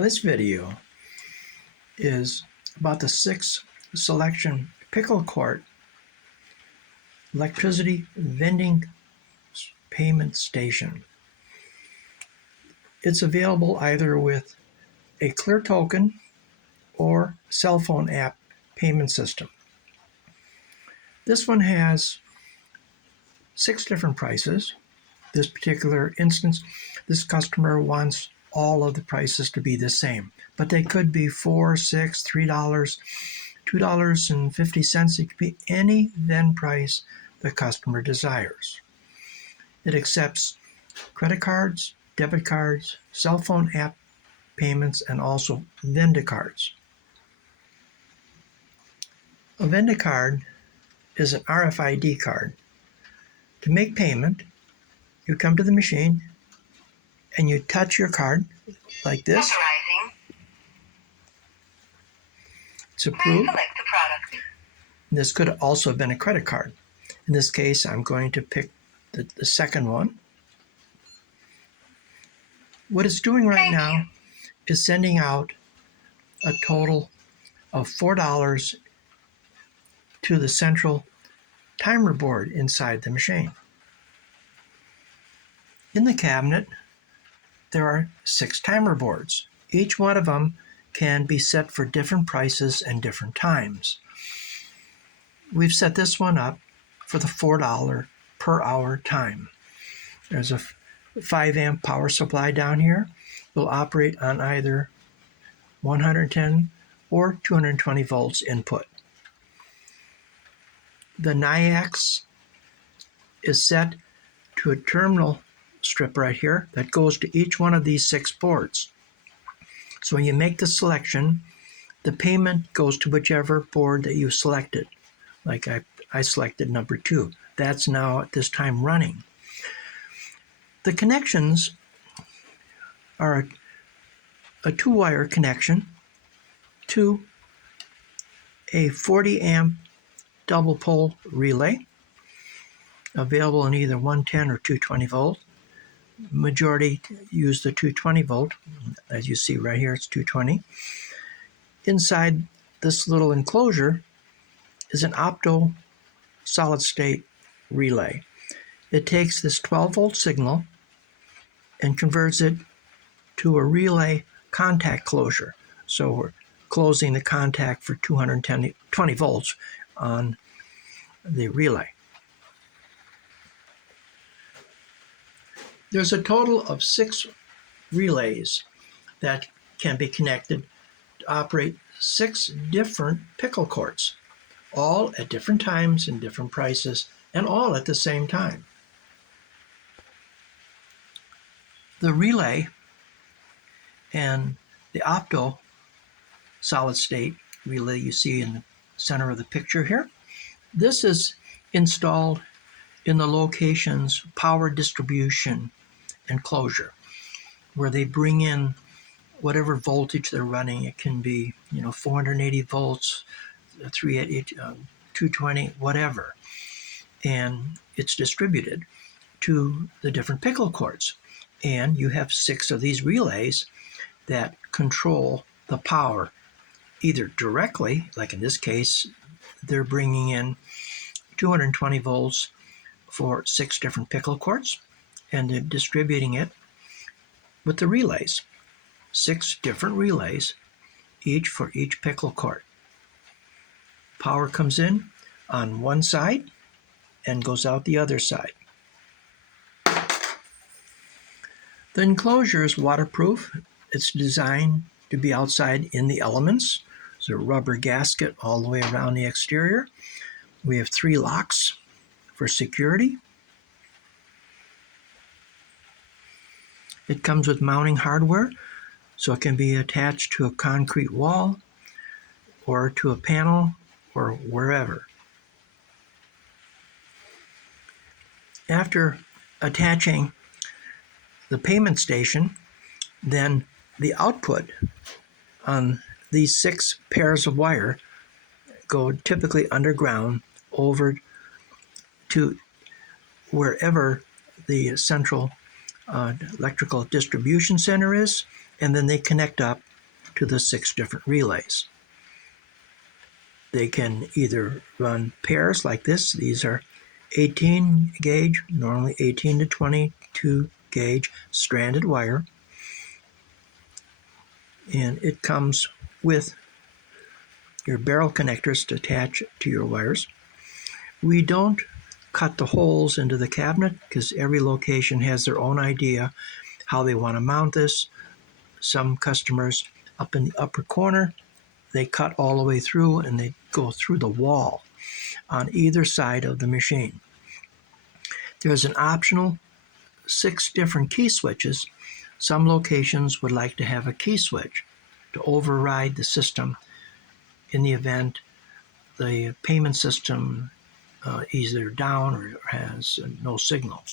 This video is about the 6 selection Pickleball Court electricity vending payment station. It's available either with a clear token or cell phone app payment system. This one has 6 different prices. This particular instance, this customer wants all of the prices to be the same, but they could be $4, $6, $3, $2.50. It could be any vend price the customer desires. It accepts credit cards, debit cards, cell phone app payments, and also Venda cards. A Venda card is an RFID card. To make payment, you come to the machine and you touch your card like this. It's approved. This could also have been a credit card. In this case, I'm going to pick the second one. What it's doing right now is sending out a total of $4 to the central timer board inside the machine. In the cabinet, there are 6 timer boards. Each one of them can be set for different prices and different times. We've set this one up for the $4 per hour time. There's a 5 amp power supply down here. Will operate on either 110 or 220 volts input. The NIAX is set to a terminal strip right here that goes to each one of these 6 boards. So when you make the selection, the payment goes to whichever board that you selected. Like I selected number 2. That's now at this time running. The connections are a 2-wire connection to a 40 amp double pole relay, available in either 110 or 220 volt. Majority use the 220 volt. As you see right here, it's 220. Inside this little enclosure is an opto solid state relay. It takes this 12 volt signal and converts it to a relay contact closure. So we're closing the contact for 220 volts on the relay. There's a total of 6 relays that can be connected to operate 6 different pickle courts, all at different times and different prices, and all at the same time. The relay and the opto solid state relay you see in the center of the picture here, this is installed in the location's power distribution enclosure, where they bring in whatever voltage they're running. It can be 480 volts, 380, 220, whatever, and it's distributed to the different pickle courts. And you have 6 of these relays that control the power, either directly, like in this case, they're bringing in 220 volts for 6 different pickle courts, and they're distributing it with the relays. 6 different relays, each for each pickle court. Power comes in on one side and goes out the other side. The enclosure is waterproof. It's designed to be outside in the elements. There's a rubber gasket all the way around the exterior. We have 3 locks for security. It comes with mounting hardware, so it can be attached to a concrete wall or to a panel or wherever. After attaching the payment station, then the output on these 6 pairs of wire go typically underground over to wherever the central electrical distribution center is, and then they connect up to the 6 different relays. They can either run pairs like this. These are 18 gauge, normally 18 to 22 gauge stranded wire, and it comes with your barrel connectors to attach to your wires. We don't cut the holes into the cabinet because every location has their own idea how they want to mount this. Some customers up in the upper corner, they cut all the way through and they go through the wall on either side of the machine. There's an optional 6 different key switches. Some locations would like to have a key switch to override the system in the event the payment system either down or has no signal.